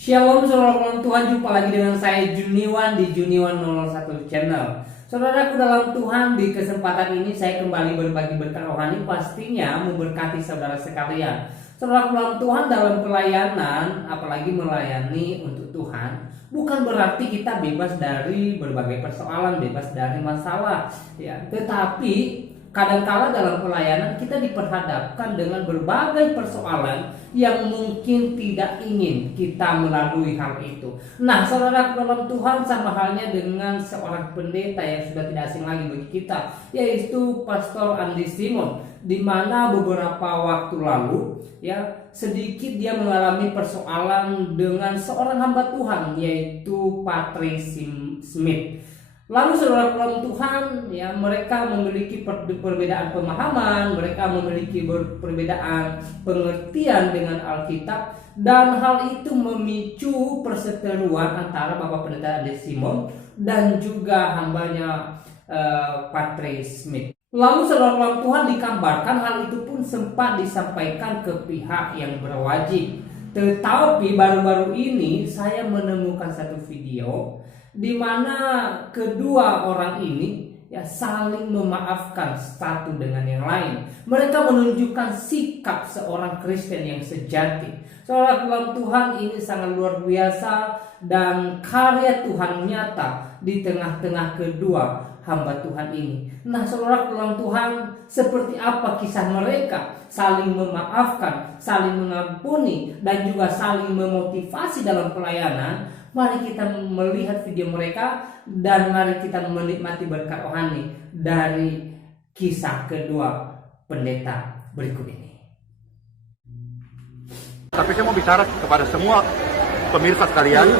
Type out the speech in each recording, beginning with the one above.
Shalom saudara Tuhan, jumpa lagi dengan saya Juniwan di Juniwan 01 Channel. Saudaraku dalam Tuhan, di kesempatan ini saya kembali berbagi berkat rohani, pastinya memberkati saudara sekalian. Saudaraku dalam Tuhan, dalam pelayanan, apalagi melayani untuk Tuhan, bukan berarti kita bebas dari berbagai persoalan, bebas dari masalah, ya. Tetapi kadangkala dalam pelayanan kita diperhadapkan dengan berbagai persoalan yang mungkin tidak ingin kita melalui hal itu. Nah, saudara dalam Tuhan, sama halnya dengan seorang pendeta yang sudah tidak asing lagi bagi kita, yaitu Pastor Andi Simon, di mana beberapa waktu lalu ya sedikit dia mengalami persoalan dengan seorang hamba Tuhan, yaitu Patrice Smith. Lalu saudara dalam Tuhan, ya, mereka memiliki perbedaan pemahaman, mereka memiliki perbedaan pengertian dengan Alkitab, dan hal itu memicu perseteruan antara Bapak Pendeta Andi Simon dan juga hambanya Patrice Smith. Lalu saudara dalam Tuhan, dikabarkan hal itu pun sempat disampaikan ke pihak yang berwajib. Tetapi baru-baru ini saya menemukan satu video di mana kedua orang ini ya saling memaafkan satu dengan yang lain. Mereka menunjukkan sikap seorang Kristen yang sejati. Saudara dalam Tuhan, ini sangat luar biasa dan karya Tuhan nyata di tengah-tengah kedua hamba Tuhan ini. Nah, saudara dalam Tuhan, seperti apa kisah mereka saling memaafkan, saling mengampuni, dan juga saling memotivasi dalam pelayanan? Mari kita melihat video mereka dan mari kita menikmati berkat rohani dari kisah kedua pendeta berikut ini. Tapi saya mau bicara kepada semua pemirsa sekalian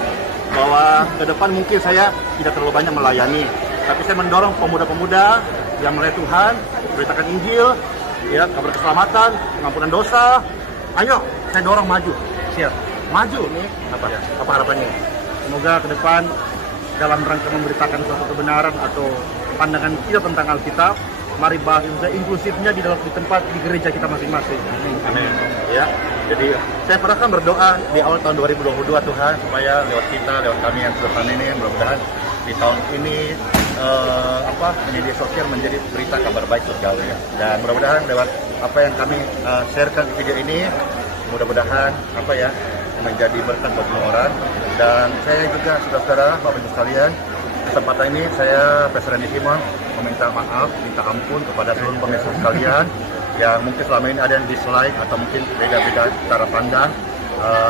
bahwa ke depan mungkin saya tidak terlalu banyak melayani, tapi saya mendorong pemuda-pemuda yang melayani Tuhan, beritakan Injil, ya, kabar keselamatan, pengampunan dosa. Ayo, saya dorong maju. Siap. Maju. Ini apa harapannya? Semoga ke depan dalam rangka memberitakan suatu kebenaran atau pandangan kita tentang Alkitab, mari bahas juga inklusifnya di tempat di gereja kita masing-masing. Amin. Ya. Jadi saya pernah kan berdoa di awal tahun 2022 Tuhan supaya lewat kita, lewat kami yang sudah ini, mudah-mudahan di tahun ini media sosial menjadi berita kabar baik surgawi, ya. Dan mudah-mudahan lewat apa yang kami sharekan di video ini, mudah-mudahan menjadi berkat buat semua orang. Dan saya juga saudara-saudara, Bapak Ibu sekalian, kesempatan ini saya Pastor Andi Simon meminta maaf, minta ampun kepada seluruh pemirsa sekalian yang mungkin selama ini ada yang dislike atau mungkin beda-beda cara pandang,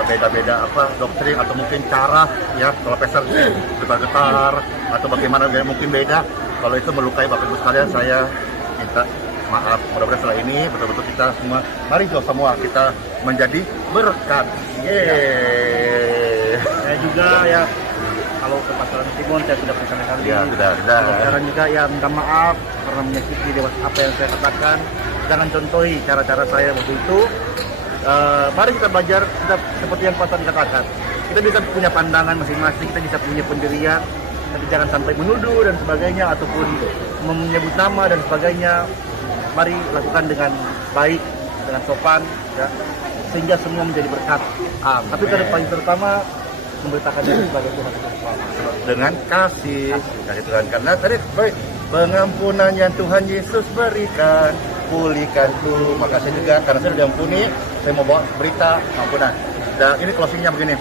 beda-beda doktrin atau mungkin cara, ya, kalau Pastor getar atau bagaimana mungkin beda. Kalau itu melukai Bapak Ibu sekalian, saya minta maaf. Mudah-mudahan setelah ini betul-betul kita semua, mari semua kita menjadi berkat. Yeay. Saya juga ya, kalau ke Pastor Simon saya sudah bersama kali. Ya, sudah. Sekarang juga ya minta maaf karena menyakiti lewat apa yang saya katakan. Jangan contohi cara-cara saya waktu itu. Mari kita belajar, kita seperti yang Pastor katakan. Kita bisa punya pandangan masing-masing, kita bisa punya pendirian, tapi jangan sampai menuduh dan sebagainya ataupun menyebut nama dan sebagainya. Mari lakukan dengan baik, dengan sopan, ya, sehingga semua menjadi berkat. Tapi paling terutama memberitakan diri sebagai Tuhan dengan kasih Tuhan, karena tadi baik pengampunan yang Tuhan Yesus berikan, pulihkanku. Makasih juga karena saya sudah diampuni, saya mau bawa berita ampunan. Dan ini closingnya begini,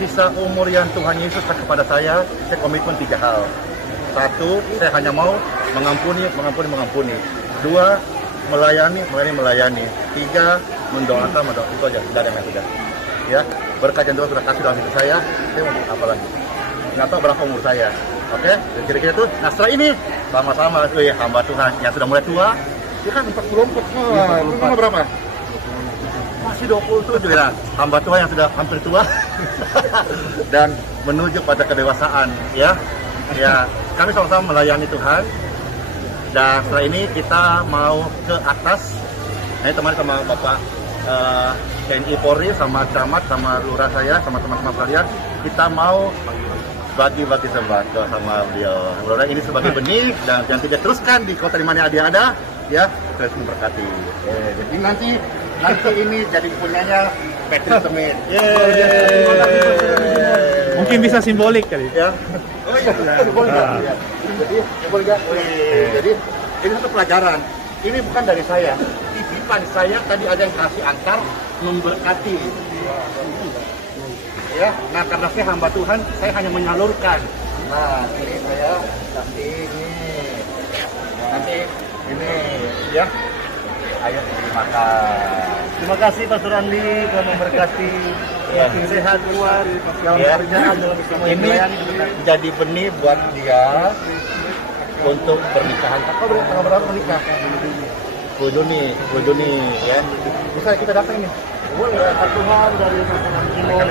sisa umur yang Tuhan Yesus kasih kepada saya komitmen 3 hal. 1, saya hanya mau mengampuni. 2, melayani. 3, mendoakan. Itu aja, tidak ada yang lain. Ya, berkat yang Tuhan sudah kasih dalam hidup saya mau apa lagi? Nggak tahu berapa umur saya. Oke, dan kira-kira itu. Nah, setelah ini sama-sama ya hamba Tuhan yang sudah mulai tua. Dia kan 44. Umur berapa? Masih 27 ya. Hamba Tuhan yang sudah hampir tua dan menuju pada kedewasaan, ya. Ya, kami sama-sama melayani Tuhan. Dan setelah ini kita mau ke atas. Nah, teman sama Bapak TNI Polri, sama camat, sama lurah saya, sama teman-teman sekalian, kita mau bagi-bagi sembako sama beliau. Mudah-mudahan ini sebagai benih dan yang tidak teruskan di kota di mana dia ada, ya, terus memberkati. Jadi nanti ini jadi punyanya Patrick Smith. Mungkin bisa simbolik kali. Ya. Oh iya, boleh nggak? Ya. Jadi boleh nggak? Jadi ini satu pelajaran. Ini bukan dari saya. Titipan saya tadi ada yang kasih antar memberkati. Ya, nah karena saya hamba Tuhan, saya hanya menyalurkan. Nah, ini saya kasih ini. Nanti ini ya. Ayo dimakan. Terima kasih Pastor Andi telah memberkati sehat kuat dalam pekerjaan dalam semua yang Ini dilayani. jadi benih buat dia untuk pernikahan. Kau berapa menikah? Kudu nih ya. Bisa kita datang nih. Boleh, Tuhan dari Pasangan Timur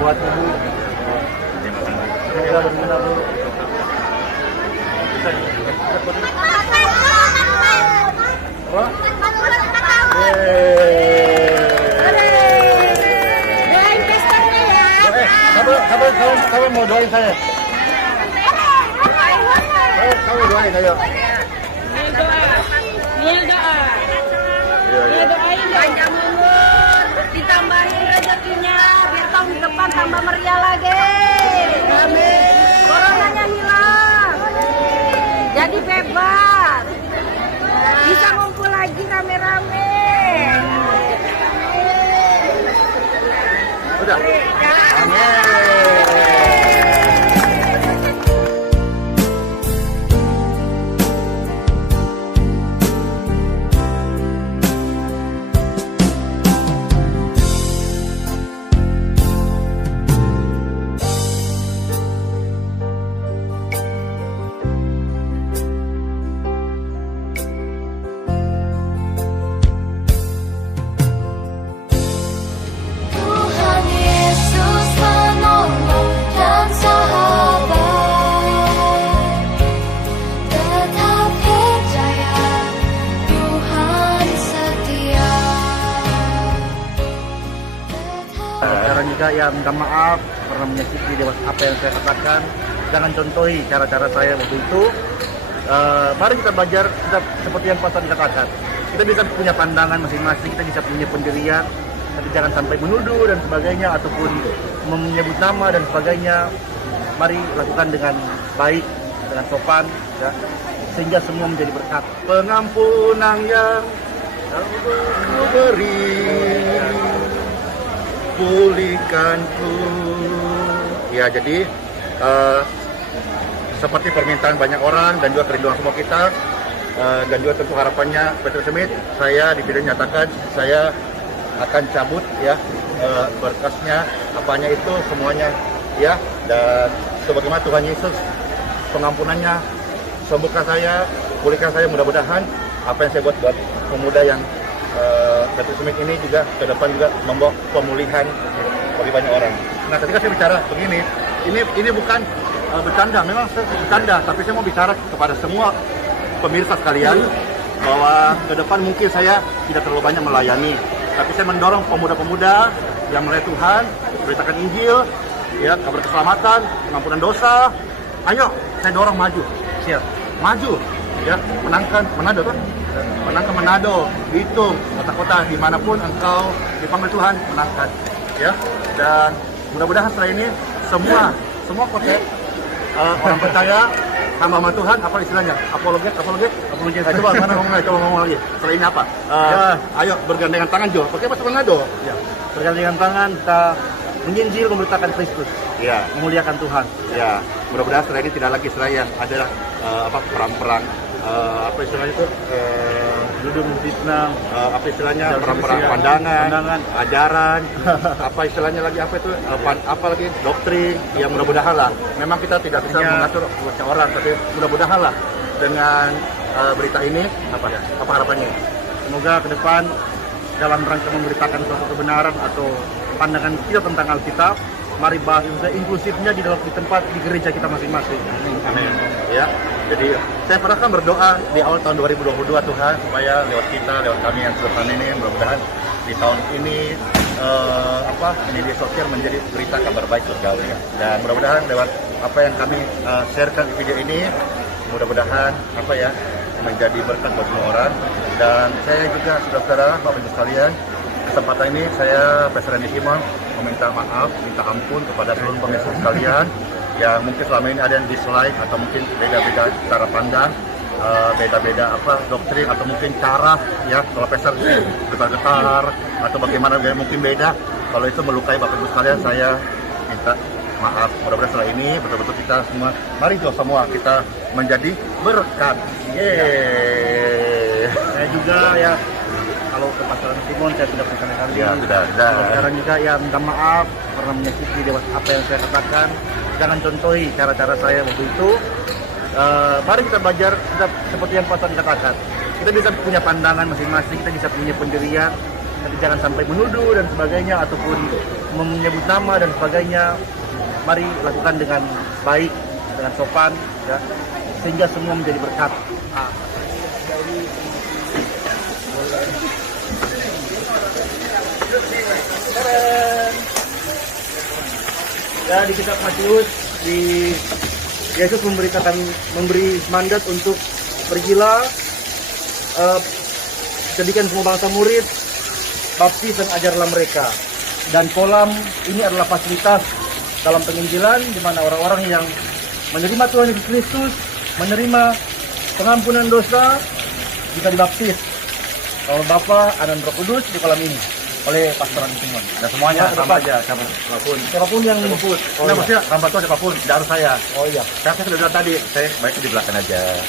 buat ibu. Saya benar dulu. Kamu mau doain saya? Kamu doain ayo. Ya doain panjang umur, ditambahin rezekinya, biar tahun depan tambah meriah lagi. Amin. Coronanya hilang, jadi bebas, bisa ngumpul lagi rame-rame. Udah. Amin. Tuhan Yesus penolong dan sahabat, tetap percaya Tuhan setia. Cara juga ya minta maaf karena menyakiti lewat apa yang saya katakan. Jangan contohi cara-cara saya waktu itu. Mari kita belajar kita seperti yang Pastor dikatakan. Kita bisa punya pandangan masing-masing, kita bisa punya pendirian, tapi jangan sampai menuduh dan sebagainya ataupun menyebut nama dan sebagainya. Mari lakukan dengan baik, dengan sopan, ya, sehingga semua menjadi berkat. Pengampunan yang Kau beri, pulihkanku. Ya, jadi seperti permintaan banyak orang dan juga kerinduan semua kita, dan juga tentu harapannya Patrick Smith, saya di video nyatakan saya akan cabut ya berkasnya, apanya itu semuanya ya, dan sebagaimana Tuhan Yesus pengampunannya sembuhkan saya, pulihkan saya, mudah-mudahan apa yang saya buat buat pemuda yang Patrick Smith ini juga ke depan juga membawa pemulihan bagi banyak orang. Nah, ketika saya bicara begini, ini bukan bercanda, memang saya bercanda, tapi saya mau bicara kepada semua pemirsa sekalian bahwa ke depan mungkin saya tidak terlalu banyak melayani, tapi saya mendorong pemuda-pemuda yang melayani Tuhan, beritakan Injil, ya, kabar keselamatan, pengampunan dosa. Ayo, saya dorong maju, siap, maju, ya, menangkan Manado kan? Menangkan Manado, Bitung, kota-kota dimanapun engkau dipanggil Tuhan, menangkan, ya. Dan mudah-mudahan setelah ini semua kota orang percaya hamba Tuhan, apa istilahnya? Apologet. Nah, coba ngomong lagi. Setelah ini apa? Ayo bergandengan tangan Jo. Pakai bahasa Manado. Ya, bergandengan tangan kita menginjil, memberitakan Kristus, Ya, memuliakan Tuhan. ya. Mudah-mudahan setelah ini tidak lagi seraya ada perang-perang apa istilahnya itu? Duduk fitnah, Apa istilahnya? Jangan Perang-perang sia-sia. pandangan, Pandangan. ajaran, apa istilahnya lagi apa itu? Apa lagi? Doktrin. Ya, mudah-mudahan lah. Memang kita tidak bisa Hanya- mengatur banyak orang, tapi mudah-mudahan lah dengan berita ini apa harapannya? semoga ke depan dalam rangka memberitakan suatu kebenaran atau pandangan kita tentang Alkitab, mari bahas juga inklusifnya di tempat di gereja kita masing-masing. Amin. Ya. Jadi saya pernah kan berdoa di awal tahun 2022 Tuhan supaya lewat kita, lewat kami yang sederhana ini, mudah-mudahan di tahun ini media sosial menjadi berita kabar baik surgawi ya. Dan mudah-mudahan lewat apa yang kami sharekan di video ini, mudah-mudahan menjadi berkat buat semua orang. Dan saya juga saudara-saudara, Bapak Ibu sekalian, kesempatan ini saya Pastor Randy Simon meminta maaf, minta ampun kepada seluruh pemirsa sekalian yang mungkin selama ini ada yang dislike atau mungkin beda-beda cara pandang, beda-beda doktrin atau mungkin cara ya kalau Pastor getar-getar atau bagaimana mungkin beda. Kalau itu melukai Bapak Ibu sekalian, saya minta maaf. Mudah-mudahan setelah ini betul-betul kita semua, mari semua kita menjadi berkat. Yeay. Saya juga ya, kalau ke Pastor Simon saya sudah berkali-kali. Ya, sudah. Sekarang juga ya minta maaf karena menyakiti lewat apa yang saya katakan. Jangan contohi cara-cara saya waktu itu. Mari kita belajar seperti yang Pastor katakan. Kita bisa punya pandangan masing-masing, kita bisa punya pendirian, tapi jangan sampai menuduh dan sebagainya ataupun menyebut nama dan sebagainya. Mari lakukan dengan baik, dengan sopan, ya, sehingga semua menjadi berkat. Ya, di kitab Matius, Yesus memberi mandat untuk pergilah, jadikan semua bangsa murid, baptis dan ajarlah mereka. Dan kolam ini adalah fasilitas dalam penginjilan di mana orang-orang yang menerima Tuhan Yesus Kristus, menerima pengampunan dosa, bisa dibaptis oleh Bapa, Anak, dan Roh Kudus di kolam ini oleh Pastor Simon. Dan semuanya sama aja, siapapun yang jemput. Nah, maksudnya tanpa Tuhan siapapun, tidak harus saya. Oh iya. Karena saya sudah bilang tadi, saya baiknya di belakang aja.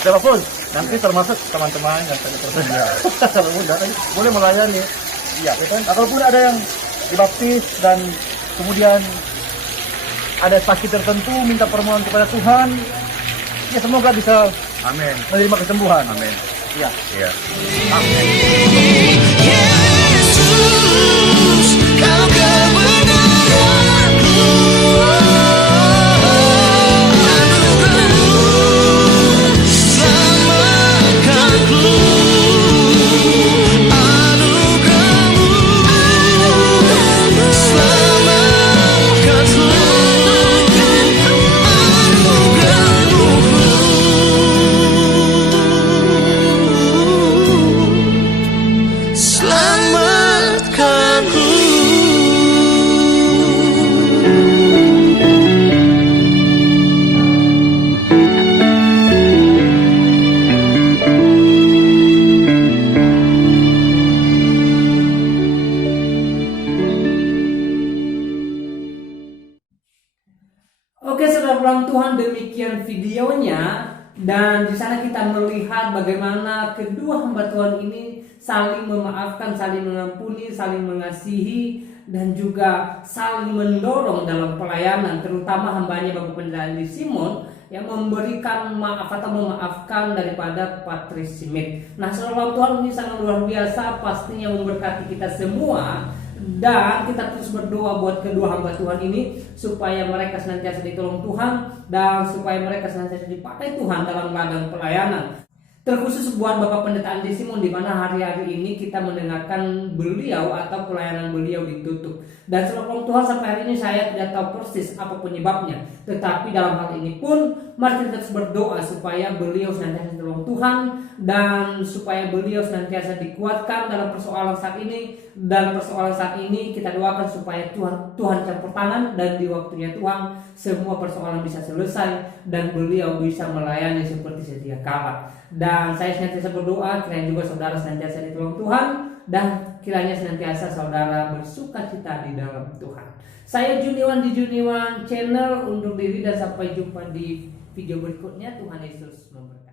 Siapapun, nanti termasuk teman-teman yang tadi tersedia. Siapapun datang boleh melayani. Iya, kan? Nah, kalaupun ada yang dibaptis dan kemudian ada sakit tertentu, minta permohonan kepada Tuhan, ya semoga bisa Amin. menerima kesembuhan. Amin. Iya. Iya. Yesus, kau kebenaranku, anugerahmu, selamatkanku, anugerahmu, selamatkanku, anugerahmu, selamatkanku. Oke, saudara pulang Tuhan, demikian videonya. Dan di sana kita melihat bagaimana kedua hamba Tuhan ini saling memaafkan, saling mengampuni, saling mengasihi, dan juga saling mendorong dalam pelayanan. Terutama hambanya Bapak Pendeta Randy Simon yang memberikan maaf atau memaafkan daripada Patrice Smith. Nah, saudara Tuhan, ini sangat luar biasa, pastinya memberkati kita semua. Dan kita terus berdoa buat kedua hamba Tuhan ini supaya mereka senantiasa ditolong Tuhan dan supaya mereka senantiasa dipakai Tuhan dalam ladang pelayanan. Terkhusus buat Bapak Pendeta Randy Simon, di mana hari-hari ini kita mendengarkan beliau atau pelayanan beliau ditutup. Dan selama Tuhan, sampai hari ini saya tidak tahu persis apa penyebabnya. Tetapi dalam hal ini pun mari kita terus berdoa supaya beliau senantiasa ditolong Tuhan dan supaya beliau senantiasa dikuatkan dalam persoalan saat ini. Dan persoalan saat ini kita doakan supaya Tuhan campur tangan dan di waktunya Tuhan semua persoalan bisa selesai dan beliau bisa melayani seperti sedia kala. Dan saya senantiasa berdoa kiranya juga saudara senantiasa ditolong Tuhan dan kiranya senantiasa saudara bersukacita di dalam Tuhan. Saya Juniwan di Juniwan Channel undur diri dan sampai jumpa di video berikutnya. Tuhan Yesus memberkati.